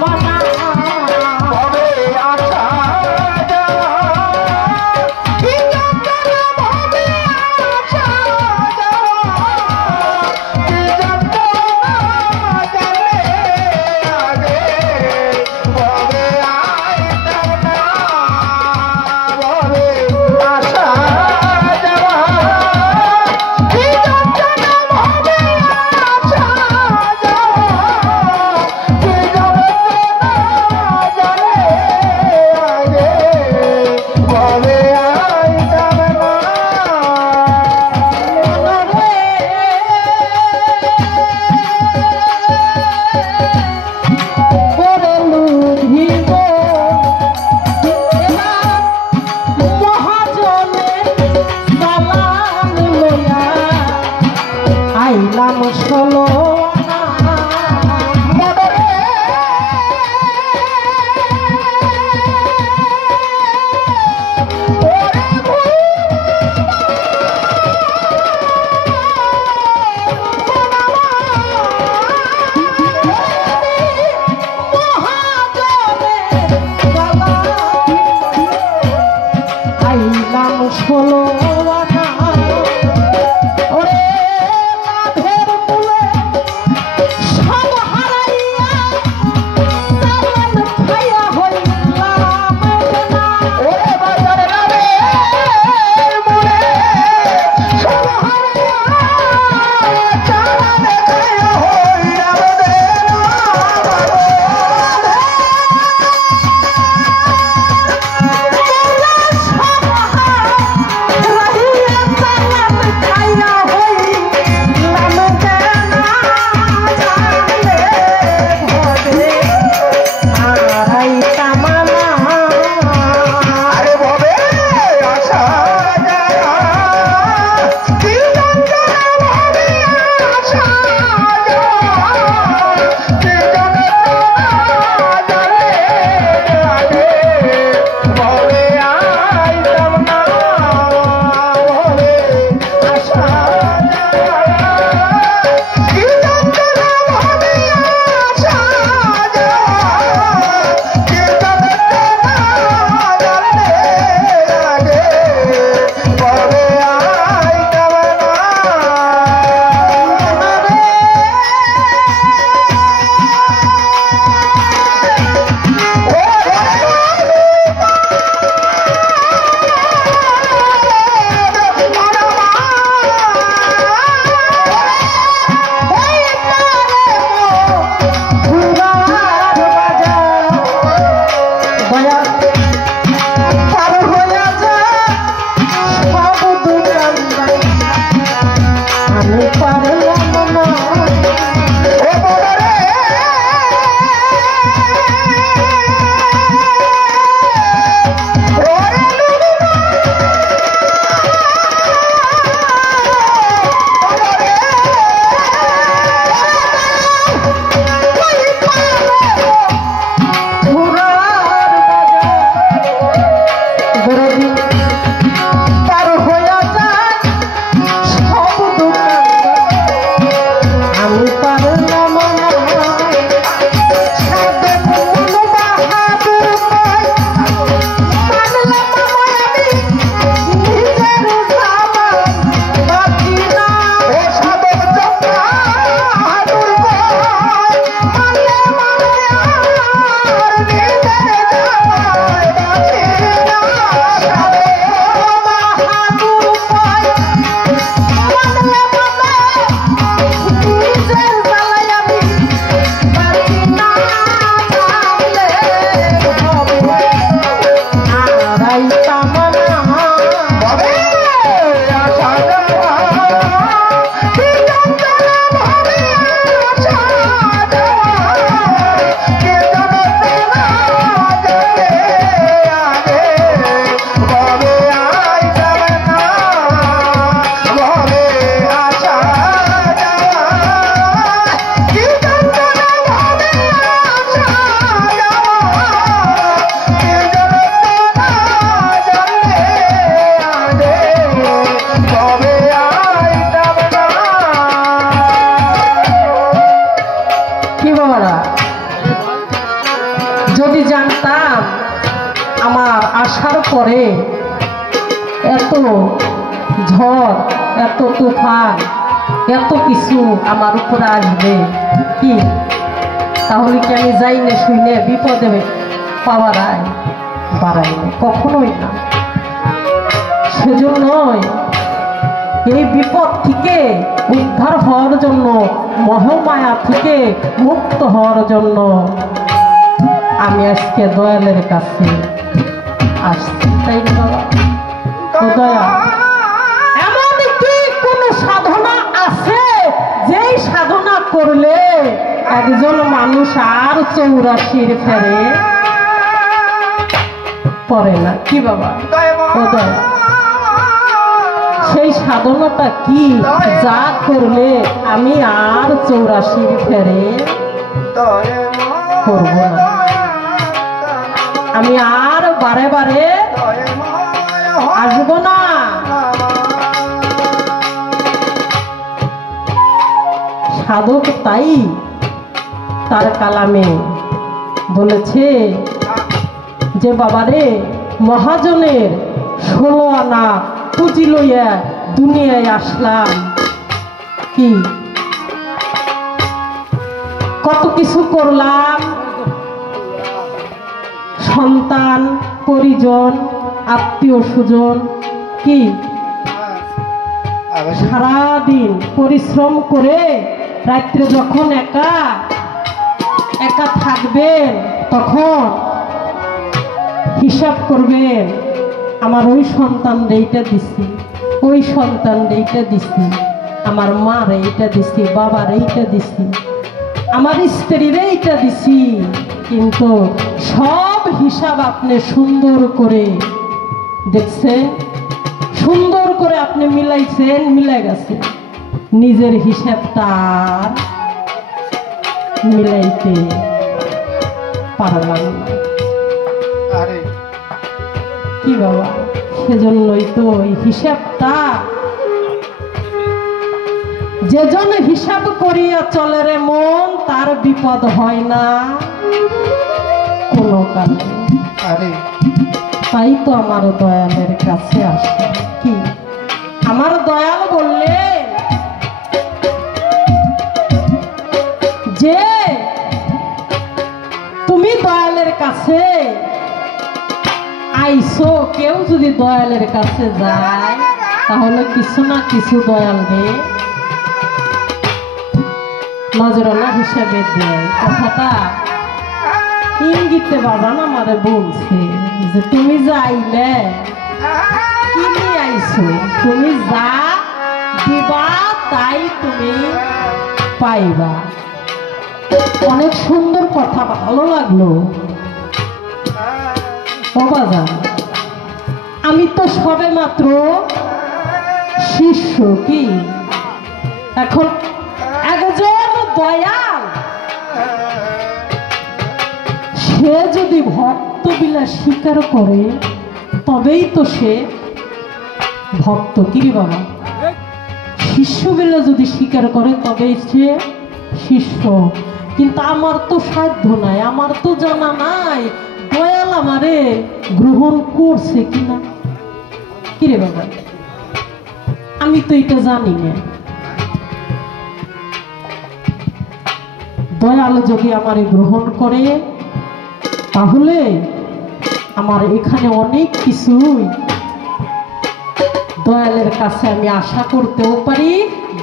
না যদি জানতাম আমার আসার পরে এত ঝড়, এত তুফান, এত কিছু আমার উপরে আসবে কি, তাহলে কি আমি যাই না শুনে বিপদে পাওয়ার বাড়াই না, কখনোই না। সেজন্যই এই বিপদ থেকে উদ্ধার হওয়ার জন্য, মোহমায়া থেকে মুক্ত হওয়ার জন্য আমি আজকে দয়ালের কাছে আসছি, তাই না বাবা? তো দয়া, এমন কি কোন সাধনা আছে যেই সাধনা করলে একজন মানুষ আর 84 ফেরে পড়ে না? কি বাবা? ও দয়া, সেই সাধনাটা কি যা করলে আমি আর 84 ফেরে করব না, আমি আর বারে বারে আসব না। সাধক তাই তার কালামে বলেছে যে বাবারে, মহাজনের 16 আনা পুঁজি লইয়া দুনিয়ায় আসলাম, কি কত কিছু করলাম, সন্তান পরিজন আত্মীয় স্বজন, কি সারাদিন পরিশ্রম করে রাত্রে যখন একা একা থাকবেন তখন হিসাব করবেন, আমার ওই সন্তান এইটা দিছি, ওই সন্তান এইটা দিছি, আমার মার এইটা দিছি, বাবার এইটা দিছি, আমার স্ত্রীর এইটা দিছি। কিন্তু সব হিসাব আপনি সুন্দর করে দেখছেন, সুন্দর করে আপনি মিলাইছেন, মিলে গেছে, নিজের হিসাবটা মিলাইতে পারলাম না। কি বাবা, সেজন্যই তো ওই হিসাবটা, যেজন হিসাব করিয়া চলে রে মন, তার বিপদ হয় না কোনো কারণে। তাই তো আমার দয়ালের কাছে আসে। কি আমার দয়াল বললে যে তুমি দয়ালের কাছে আইসো, কেউ যদি দয়ালের কাছে যায় তাহলে কিছু না কিছু দয়াল রে নজরানা হিসাবে দেয়। কথাটা ইঙ্গিতে বাজান আমারে বলছে যে তুমি যাইলে কি নিয়ে আইসো, তুমি যা দিবা তাই তুমি পাইবা। অনেক সুন্দর কথা, ভালো লাগলো। বাজান, আমি তো সবে মাত্র শিষ্য, কি এখন একজন দয়াল সে যদি ভক্ত বিলাস স্বীকার করে তবেই তো সে ভক্ত। কি রে বাবা, শিষ্য বিলা যদি স্বীকার করে তবেই সে শিষ্য। কিন্তু আমার তো সাধ্য নাই, আমার তো জানা নাই দয়াল আমারে গ্রহণ করছে কিনা। কি রে বাবা, আমি তো এটা জানি না। দয়াল যদি আমারে গ্রহণ করে তাহলে আমার এখানে অনেক কিছুই দয়ালের কাছে আমি আশা করতেও পারি,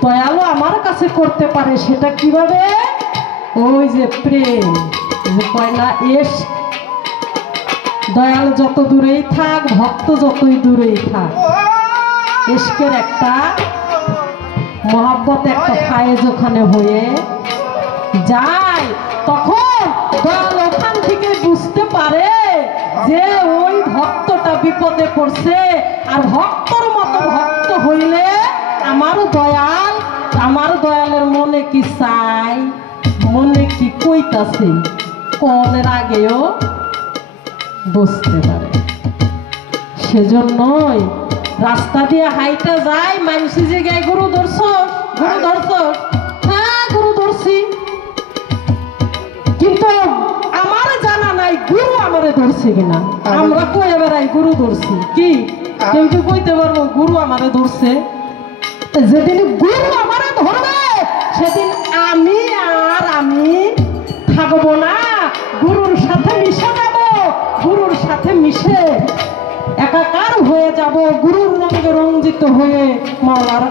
দয়ালও আমার কাছে করতে পারে। সেটা কিভাবে? ওই যে প্রেম, যে কয়না এস, দয়াল যত দূরেই থাক, ভক্ত যতই দূরেই থাক, এসকের একটা মহাব্বত, একটা ফায়েজ ওখানে হয়ে যায়, তখন দয়াল ওখান থেকে বুঝতে পারে যে ওই ভক্তটা বিপদে পড়ছে। আর ভক্তর মতো ভক্ত হইলে আমার দয়ালের মনে কি চাই, মনে কি কইতাছে, কোনের আগেও বুঝতে পারে। সেজন্যই রাস্তা দিয়ে হাইটা যায়, মানুষে যে গায়ে গরু ধরছ, গরু ধরছ, হ্যাঁ গরু ধরছি, কিন্তু আমার জানা নাই ধরছে কিনা। আমরা কয়ে বেড়াই গরু ধরছি, কি কেউ কি কইতে পারবো গরু আমারে ধরছে? যেদিন গরু আমারে ধরবে সেদিন আমি থাকবো না, গরুর সাথে মিশে যাব, গরুর সাথে মিশে একাকার হয়ে যাব, গুরুর রঙে রঞ্জিত হয়ে মাওলার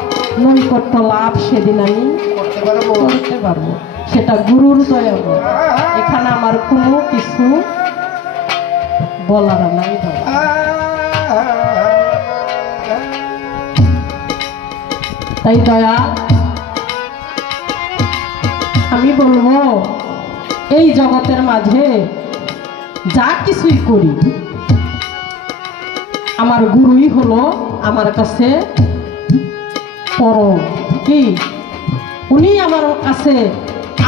নৈকট্য লাভ সেদিন আমি করতে পারবো। সেটা গুরুর দয়া। এখানে আমার কোনো কিছু বলার নাই। তাই দয়া আমি বলবো, এই জগতের মাঝে যা কিছুই করি আমার গুরুই হলো আমার কাছে পরম। কি উনি আমার কাছে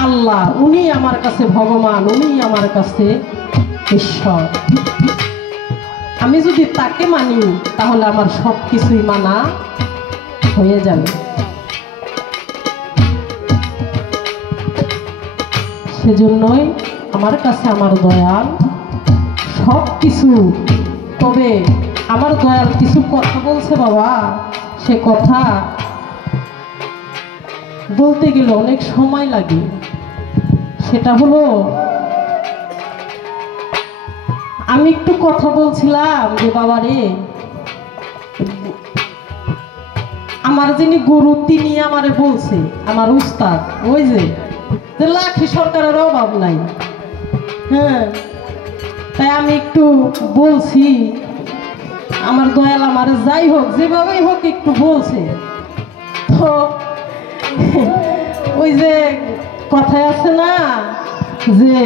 আল্লাহ, উনি আমার কাছে ভগবান, উনি আমার কাছে ঈশ্বর। আমি যদি তাকে মানি তাহলে আমার সব কিছুই মানা হয়ে যাবে। সেজন্যই আমার কাছে আমার দয়াল সব কিছু। তবে আমার দয়াল কিছু কথা বলছে বাবা, সে কথা বলতে গেলে অনেক সময় লাগে। সেটা হলো, আমি একটু কথা বলছিলাম যে বাবা রে, আমার যিনি গুরু তিনি আমারে বলছে, আমার উস্তাদ, ওই যে লাখি সরকারের অভাব নাই। হ্যাঁ, তাই আমি একটু বলছি, আমার দয়াল আমার যাই হোক যেভাবেই হোক একটু বলছে। তো ওই যে কথায় আছে না যে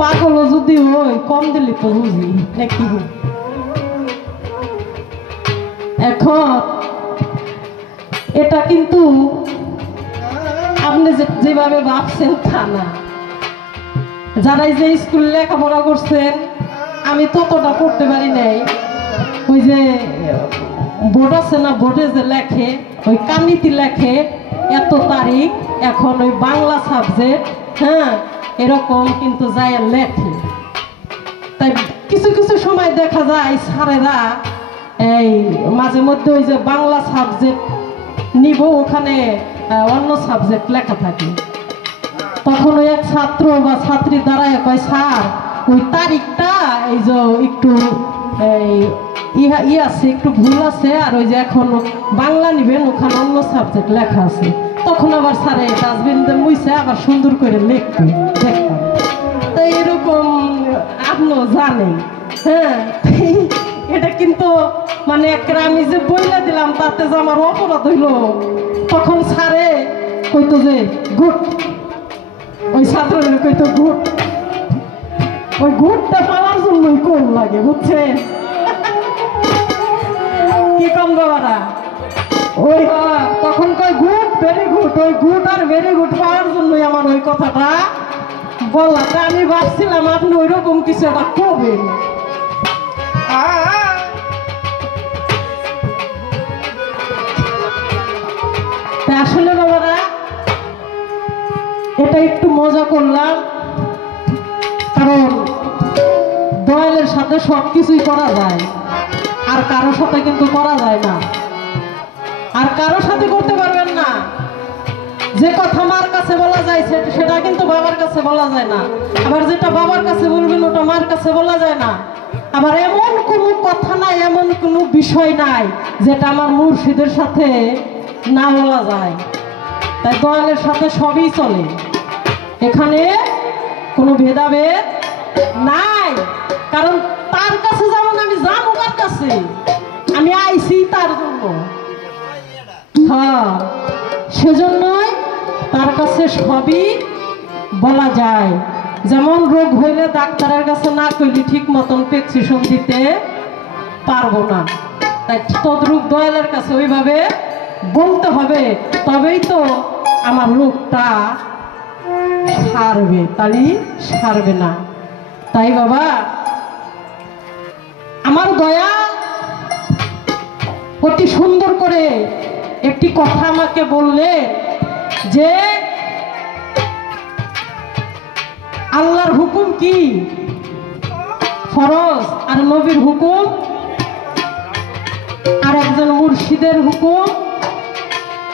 পাগল যদি ওই কম দিলে তো বুঝি নাকি। এখন এটা কিন্তু আপনি যেভাবে ভাবছেন তা না। যারা যে স্কুল লেখাপড়া করছেন, আমি ততটা পড়তে পারি নাই। ওই যে বোর্ড আছে না, বোর্ডে যে লেখে ওই কামিতি লেখে এত তারিখ, এখন ওই বাংলা সাবজেক্ট, হ্যাঁ এরকম কিন্তু যায় লেখে। তাই কিছু কিছু সময় দেখা যায় স্যারেরা এই মাঝে মধ্যে ওই যে বাংলা সাবজেক্ট নিব, ওখানে অন্য সাবজেক্ট লেখা থাকে। তখন ওই এক ছাত্র বা ছাত্রী দাঁড়ায় কয়, স্যার ওই তারিখটা এই যে একটু ই আছে, একটু ভুল আছে, আর ওই যে এখন বাংলা নিবেন ওখানে অন্য সাবজেক্ট লেখা আছে। তখন আবার স্যারে ডাস্টবিন মুইছে আবার সুন্দর করে লিখতে দেখতাম। তো এরকম আপনিও জানেন। হ্যাঁ, এটা কিন্তু মানে একটা আমি যে বইলা দিলাম তাতে যে আমার অপরাধ হইল। তখন স্যারে কইতো যে গুড, ওই ছাত্রের কইতো গুড। ওই গুডটা পাওয়ার জন্যই কোন লাগে, বুঝছেন কি কম বাবারা? ওই তখন কয় গুড, ভেরি গুড। ওই গুড আর ভেরি গুড পাওয়ার জন্যই আমার ওই কথাটা বললা। তা আমি ভাবছিলাম আপনি ওই রকম কিছু একটা করবেন। আসলে বাবারা এটা একটু মজা করলাম, কারণ দয়ালের সাথে সব কিছুই করা যায়, আর কারোর সাথে কিন্তু করা যায় না। আর কারোর সাথে করতে পারবেন না। যে কথা মার কাছে বলা যায় সেটা কিন্তু বাবার কাছে বলা যায় না। আবার যেটা বাবার কাছে বলবেন ওটা মার কাছে বলা যায় না। আবার এমন কোনো কথা নাই, এমন কোনো বিষয় নাই যেটা আমার মুর্শিদের সাথে না বলা যায়। তাই দয়ালের সাথে সবই চলে, এখানে কোনো ভেদাভেদ নাই। কারণ তার কাছে যেমন আমি যাবো, কার কাছে আমি আইছি তার জন্য। হ্যাঁ, সেজন্যই তার কাছে সবই বলা যায়। যেমন রোগ হইলে ডাক্তারের কাছে না কইলে ঠিক মতন প্রেসক্রিপশন দিতে পারবো না, তাই তদ্রূপ দয়ালের কাছে ওইভাবে বলতে হবে, তবেই তো আমার রোগটা সারবে, তাহলে সারবে না। তাই বাবা আমার দয়া অতি সুন্দর করে একটি কথা আমাকে বললে যে আল্লাহর হুকুম কি, ফরজ আর নবীর হুকুম, আর একজন মুর্শিদের হুকুম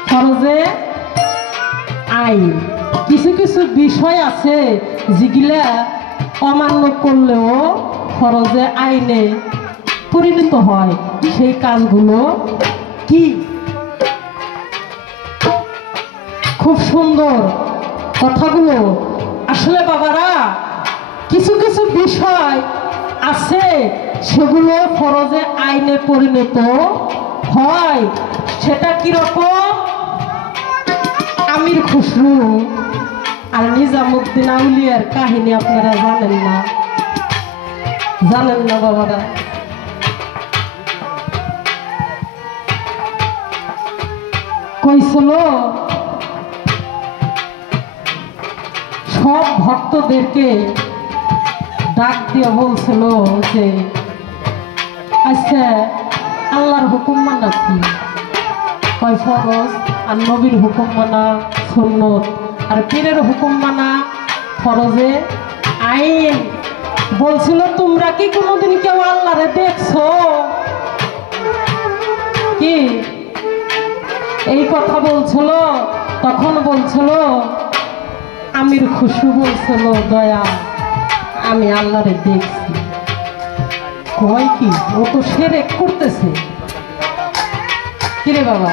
ফরজে আইন। কিছু কিছু বিষয় আছে যেগুলা অমান্য করলেও ফরজে আইনে পরিণত হয়। সেই কাজগুলো কি? খুব সুন্দর কথাগুলো। আসলে বাবারা, কিছু কিছু বিষয় আছে সেগুলো ফরজে আইনে পরিণত হয়। সেটা কিরকম? আমির খুসরু আর নিজামুদ্দিন আউলিয়ার কাহিনী আপনারা জানেন না? জানেন না বাবারা? কইছিল সব ভক্তদেরকে ডাক দিয়ে বলছিল যে আচ্ছা আল্লাহর হুকুম মানা কি? কয় ফরজ, আর নবীর হুকুম মানা সুন্নত, আর পীরের হুকুম মানা ফরজে আইন। বলছিল তোমরা কি কোনোদিন কেউ আল্লাহরে দেখছো? কি এই কথা বলছিল? তখন বলছিল আমির খুশু বলছিল দয়া আমি আল্লাহরে দেখছি। কয় কি? ও তো শিরক করতেছে। কিরে বাবা?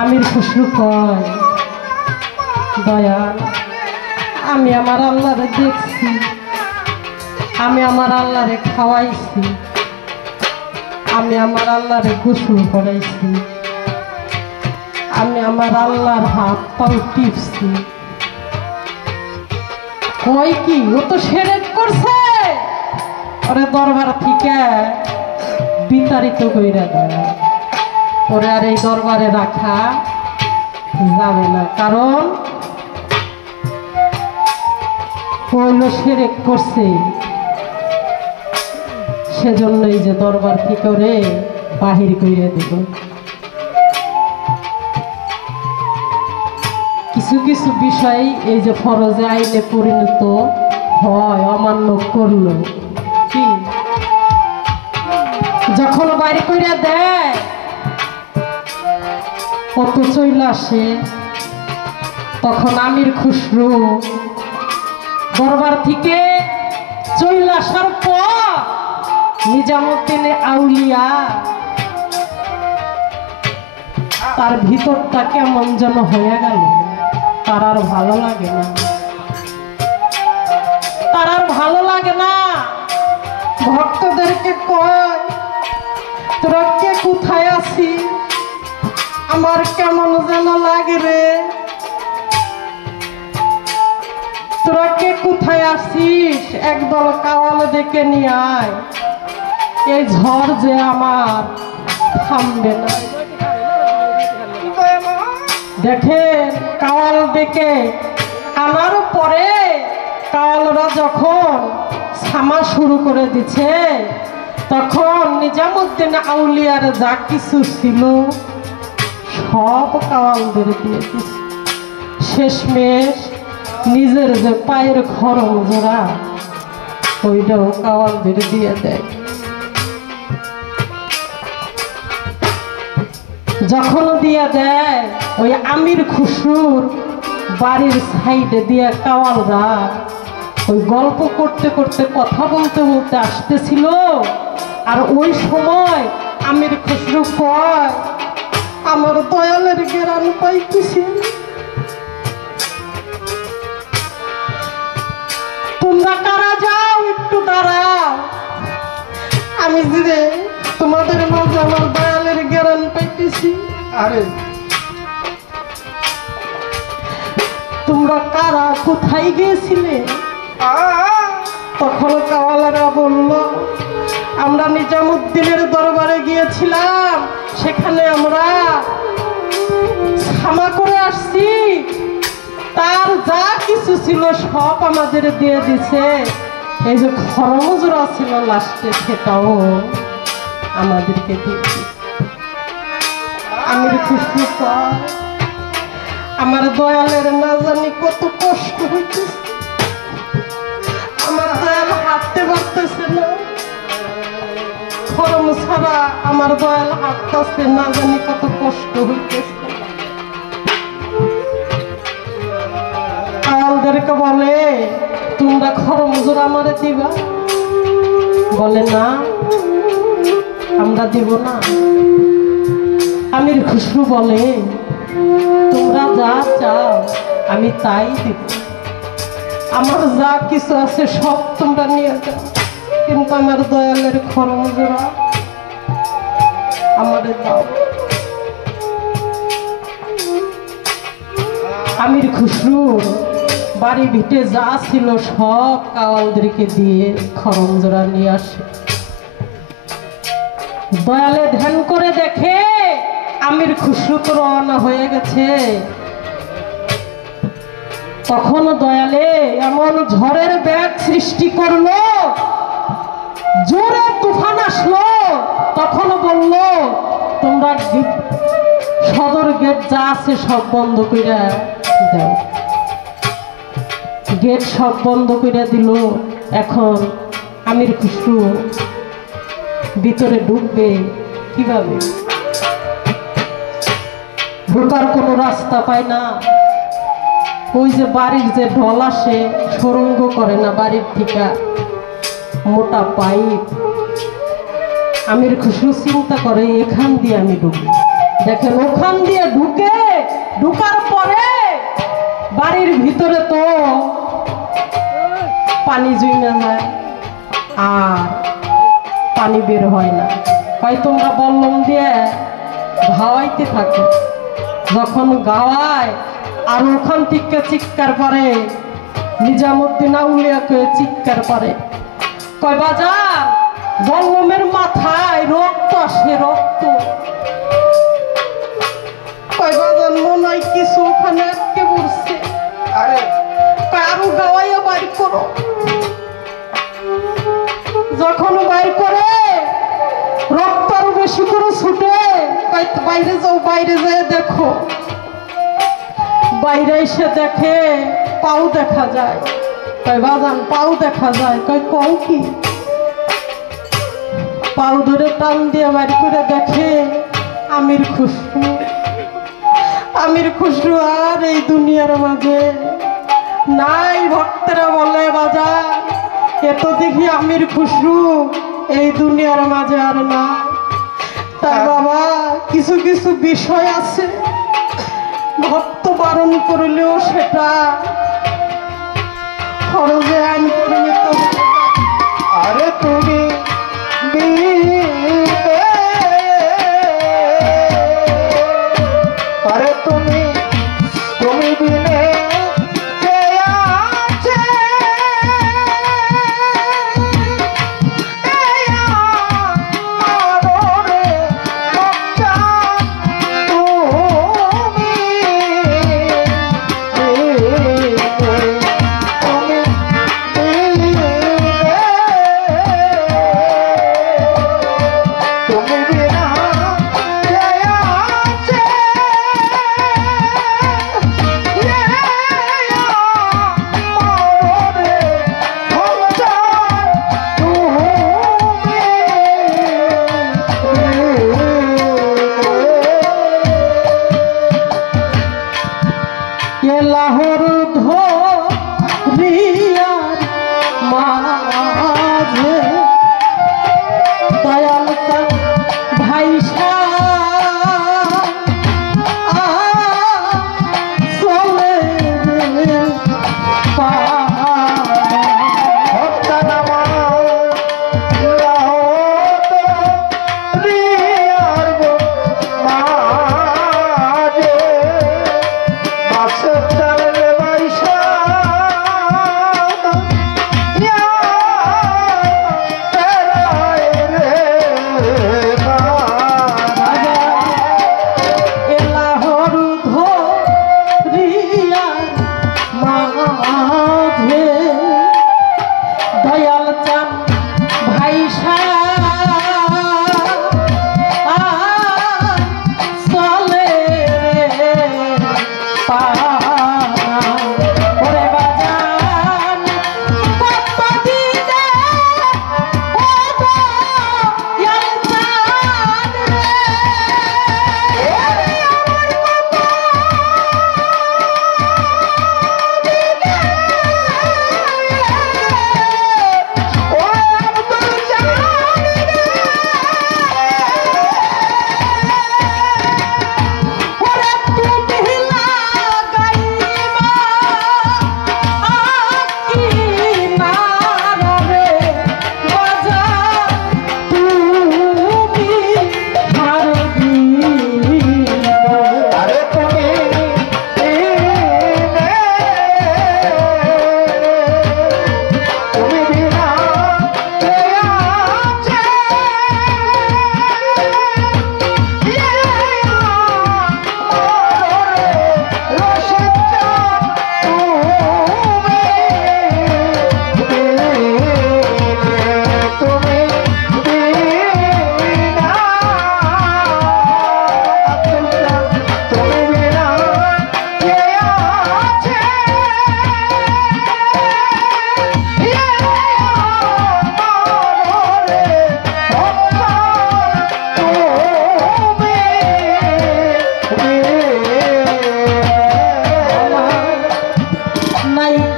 আমির খুশরু কয় দয়া আমি আমার আল্লাহরে দেখছি, আমি আমার আল্লাহরে খাওয়াইছি, আমি আমার আল্লাহরে গোসল করাইছি, আমি আমার আল্লাহর হাত পাও টিপছি। কয় কি? ও তো শিরক করছে। ওরে দরবার থেকে বিতাড়িত কইরা দেয়। ওরে আর এই দরবারে রাখা যাবে না, কারণ হইলো শিরক করছে। সেজন্যই যে দরবার থেকে ওরে বাহির কইরা দিল। কিছু কিছু বিষয় এই যে ফরজে আইনে পরিণত হয় অমান্য করলো, কি যখন বাড়ি কইরা দেয় কত চইলা আসে। তখন আমির খুসরু দরবার থেকে চইলা আসার পর নিজামুদ্দিন আউলিয়া তার ভিতরটা কেমন যেন হয়ে গেল। তার আর ভালো লাগে না, তার আর ভালো লাগে না। ভক্তদেরকে কয় তোরা কে কোথায় আছি? আমার কেমন যেন লাগে রে। তোরা কে কোথায় আসিস? একদল কাওয়াল ডেকে নিয়ে আয়, এই ঝড় যে আমার থামবে না। দেখেন কাওয়াল ডেকে আনার পরে কাওয়ালরা যখন ছামা শুরু করে দিচ্ছে, তখন নিজামুদ্দিন আউলিয়ার যা কিছু ছিল সব কাওয়ালদের দিয়ে দিচ্ছে। শেষমেশ নিজের যে পায়ের খরম জোড়া ওইটাও কাওয়ালদের দিয়ে দেয়। যখন দিয়ে দেয় ওই আমির খুসরুর বাড়ির সাইডে দিয়ে কাওয়ালরা ওই গল্প করতে করতে কথা বলতে বলতে আসতেছিল। আর ওই সময় আমির খুসরু কয় আমার দয়ালের গেরান পাইতেছি, তোমরা কারা যাও একটু দাঁড়াও, আমি যে তোমাদের মাঝে আমার দয়ালের গেরান পাইতেছি। আরে তোমরা কারা? কোথায় গিয়েছিলে? তখন কাওয়ালারা বলল আমরা নিজামুদ্দিনের দরবারে গিয়েছিলাম, সেখানে আমরা ক্ষমা করে আসছি, তার যা কিছু ছিল সব আমাদের দিয়ে দিছে। এই যে খরমজোড়া ছিল লাস্টে সেটাও আমাদেরকে দিয়ে দিছে। আমির খুশি আমার দয়ালের না জানি কত কষ্ট হইতেছে। আমার দয়াল হাঁটতেছে, না জানি কত কষ্ট হইতেছে। আমাদেরকে বলে তোমরা খরমজোর আমারে দিবা, বলে না আমরা দিব না। আমির খুসরু বলে তোমরা যা চাও আমি তাই দিব, আমার যা কিছু আছে সব তোমরা নিয়ে যাও, কিন্তু আমার দয়ালের খরমজোড়া আমারে দাও। আমির খুসরুর বাড়ি ভিটে যা ছিল সব কাওয়ালদেরকে দিয়ে খরমজোড়া নিয়ে আসে। দয়ালে ধ্যান করে দেখে আমির খুসরু তো রওনা হয়ে গেছে। তখন দয়ালে এমন ঝড়ের ব্যাগ সৃষ্টি করলো, জোরে তুফান আসলো। তখন বলল তোমরা সদর গেট যা আছে সব বন্ধ করে দাও। গেট সব বন্ধ করে দিল। এখন আমির খুসরু ভিতরে ঢুকবে কিভাবে? ঢোকার কোনো রাস্তা পায় না। ওই যে বাড়ির যে ঢল আসে সুড়ঙ্গ করে না বাড়ির থেকে, মোটা পাইপ। আমির খুসরু চিন্তা করে এখান দিয়ে আমি ঢুকি। দেখেন ওখান দিয়ে ঢুকার পরে বাড়ির ভিতরে তো পানি জমে যায় আর পানি বের হয় না। হয় তোমরা বল্লম দিয়ে ঘাওয়াইতে থাকো, যখন গাওয়ায় আর ওখান থেকে চিৎকার পারে, নিজামুদ্দিন আউলিয়া কয়ে চিৎকার পারে, কয় বাজার বল্লমের মাথায় রক্ত আসে, রক্ত। কয় বাজার মনে হয় কিছু ওখানে আটকে পড়ছে, আরো গাওয়াইয়া বাইর করো। যখন বাইর করে রক্ত আরো বেশি করে ছুটে, বাইরে যাও, বাইরে যেয়ে দেখো। বাইরে এসে দেখে পাও দেখা যায়। কয় বাজান পাও দেখা যায়? কয় কও কি? পাও ধরে টান দিয়ে বাইর করে দেখে আমির খুসরু। আমির খুসরু আর এই দুনিয়ার মাঝে নাই। ভক্তরা বলে বাজার এত দেখি আমির খুসরু এই দুনিয়ার মাঝে আর না। তার বাবা কিছু কিছু বিষয় আছে, ভক্ত বারণ করলেও সেটা খরচে আইন করবে। তো আরে তুমি আরে তুমি বিনে কে আছে? আদরে বাচ্চা লাহোর ধরিয়ার মাঝে দয়াল ভাইসা চলে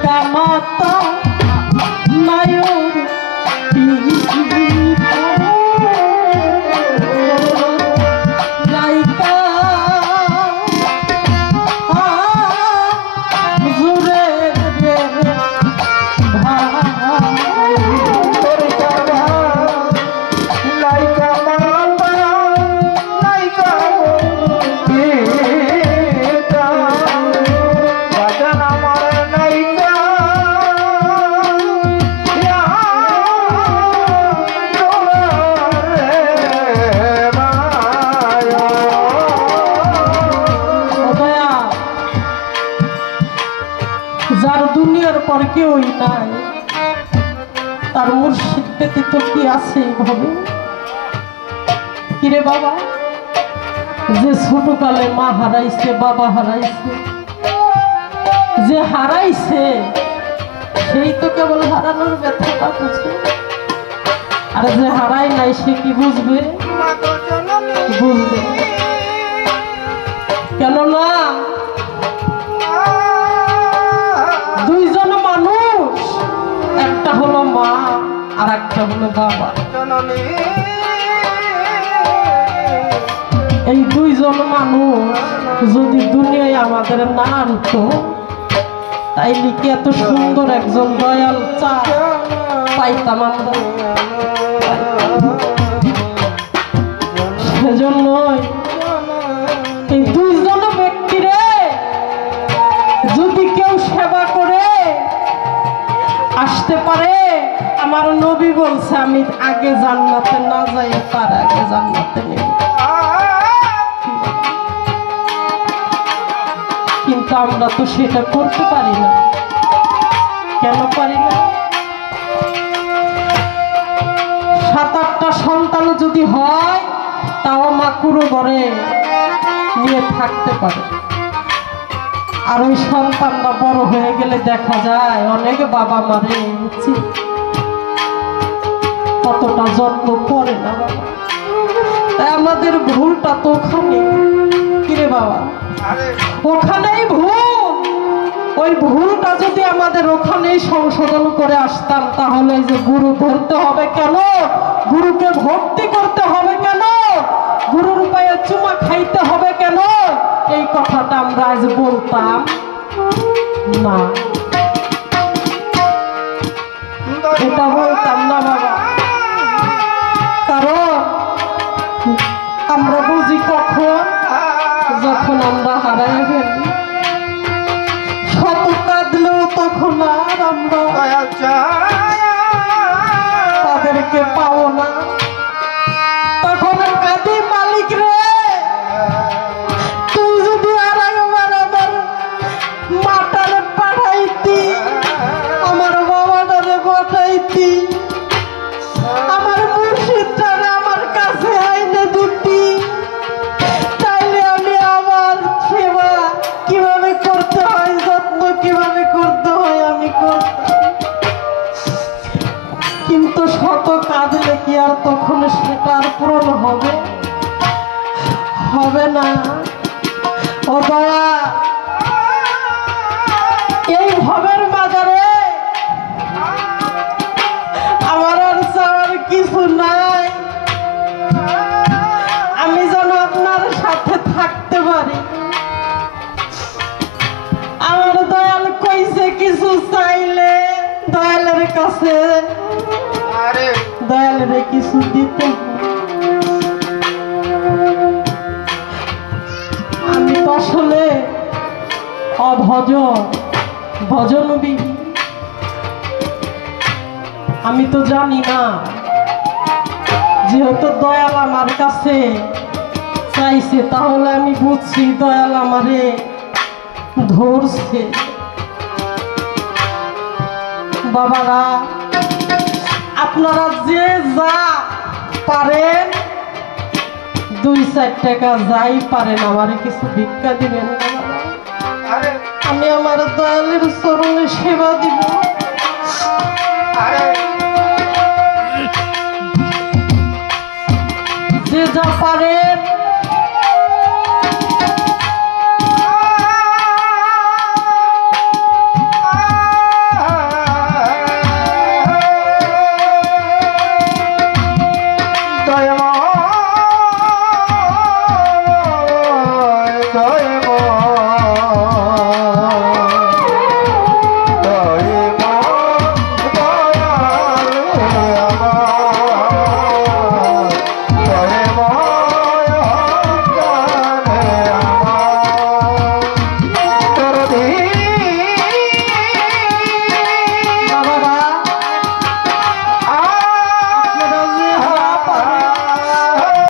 নায়িকা মাতা নায়ক নায়িকা জুড়ে রে ভাই নায়িকা মাতা নায়িকা পিতা বাজান আমার নায়িকা যার দুনিয়ার পর কেউই নাই তার মুর্শিদ ব্যতীত কি আছে এইভাবে? কিরে বাবা, যে ছোটকালে মা হারাইছে, বাবা হারাইছে, যে হারাইছে সেই তো কেবল হারানোর ব্যথাটা বুঝবে, আর যে হারাই নাই সে কি বুঝবে? বুঝবে কেননা দুইজন মানুষ, একটা হলো মা আর একটা হলো বাবা। এই দুইজন মানুষ যদি দুনিয়ায় আমাদের না আনতো তাইলে কি এত সুন্দর একজন দয়াল চা পাইতাম আমরা? সেজন্যই এই দুইজন ব্যক্তিরে যদি কেউ সেবা করে আসতে পারে, আমার নবী বলছে আমি আগে জান্নাতে না যাই তার আগে জান্নাতে নেব। কিন্তু আমরা তো সেটা করতে পারি না। কেন পারি না? 7-8টা সন্তান যদি হয় তাও মাকুরো ঘরে নিয়ে থাকতে পারে, আর ওই সন্তানরা বড় হয়ে গেলে দেখা যায় অনেক বাবা মারে কতটা যত্ন করে না বাবা। তাই আমাদের ভুলটা তো ওখানে। কিরে বাবা, ওখানেই ভুল। ওই ভুলটা যদি আমাদের ওখানেই সংশোধন করে আসতাম তাহলে যে গুরু ধরতে হবে কেন, গুরুকে ভক্তি করতে হবে কেন, গুরুর পায়ে চুমা খাইতে হবে কেন, এই কথাটা আমরা আজ বলতাম না। এটা বলতাম না বাবা, কারণ আমরা বুঝি কখন, যখন আমরা হারাই ফেলি। শত কাঁদলেও তখন আর আমরা তাদেরকে পাবো না। তখন কাঁদি, মালিক রে তুই যদি আর একবার আমার মাটারে পাঠাইতি, আমার বাবাটারে পাঠাইতি, আমার মুর্শিদটারে আমার কাছে আইনে দিতি, তাইলে আমি আমার সেবা কিভাবে করতে হয়, যত্ন কিভাবে করতে হয় আমি করতাম। কিন্তু শত কাঁদলে কি আর তখন সেটা আর পূরণ হবে? হবে না। ও দয়া, এই ভবের বাজারে আমার আর চাওয়ার কিছু নাই। আমি যেন আপনার সাথে থাকতে পারি। আমার দয়াল কইছে কিছু চাইলে দয়ালের কাছে দয়ালের কিছু দিতে। আমি তো আসলে অভজন, ভজনবিহীন। আমি তো জানি না, যেহেতু দয়াল আমার কাছে চাইছে তাহলে আমি বুঝছি দয়াল আমারে ধরছে। বাবারা, আপনারা যে যা পারেন 2-4 টাকা যাই পারেন আমারে কিছু ভিক্ষা দিবেন। আমি আমার দয়ালের চরণে সেবা